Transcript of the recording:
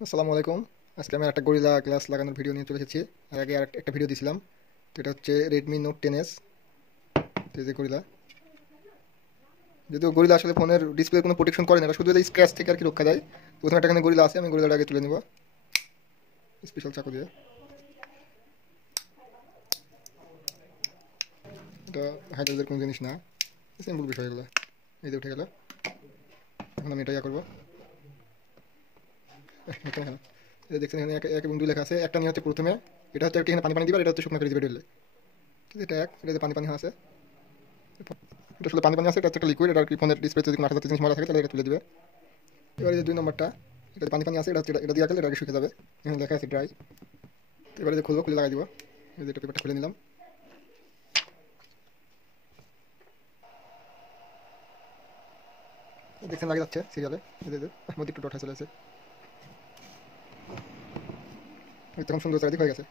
আসসালামু আলাইকুম। আজকে আমি একটা গরিলা গ্লাস লাগানোর ভিডিও নিয়ে চলে এসেছি। আর আগে একটা ভিডিও দিয়েছিলাম, তো এটা হচ্ছে রেডমি নোট 10s। তো এই যে গরিলা, যদিও গরিলা আসলে ফোনের ডিসপ্লে কোনো প্রোটেকশন করে না, এটা শুধু স্ক্র্যাচ থেকে আর কি রক্ষা দেয়। তো প্রথমে একটা এখানে গরিলা আছে, আমি গরিলাটা আগে তুলে নিব স্পেশাল চাকু দিয়ে। এটা হাইড্রোজের কোনো জিনিস না, সিম্পল বিষয় এগুলো। এই যে উঠে গেল। এখন আমি এটা ইয়া করবো। এখানে এই যে দেখছেন এখানে এক এক এবং দুই লেখা আছে। একটা নিয়ে হচ্ছে প্রথমে, এটা হচ্ছে এখানে পানি পানি দিবার, এটা হচ্ছে শুকনো করে দিবে ঢেলে। ঠিক আছে, এটা এক, এটা যে পানি পানি আছে, এটা আসলে পানি পানি আছে, এটা হচ্ছে একটা লিকুইড। এটা আর কি ফোনের ডিসপ্লেতে যদি কোনো 8,000 জিনিস ময়লা থাকে তাহলে এটা তুলে দিবে। এবারে যে দুই নম্বরটা, এটা পানি পানি আছে, এটা হচ্ছে এটা দিয়ে গেলে এটা আগে শুকে যাবে। এখানে লেখা আছে ড্রাই। এবারে যে খুলবো, খুলে লাগাই দিব। এই যে এটা পেপারটা খুলে নিলাম। দেখছেন লাগে যাচ্ছে সিরিয়ালে। এই যে মধ্যে একটু ডট হয়ে চলে আসে, তখন সুন্দর চারিদিক হয়ে গেছে।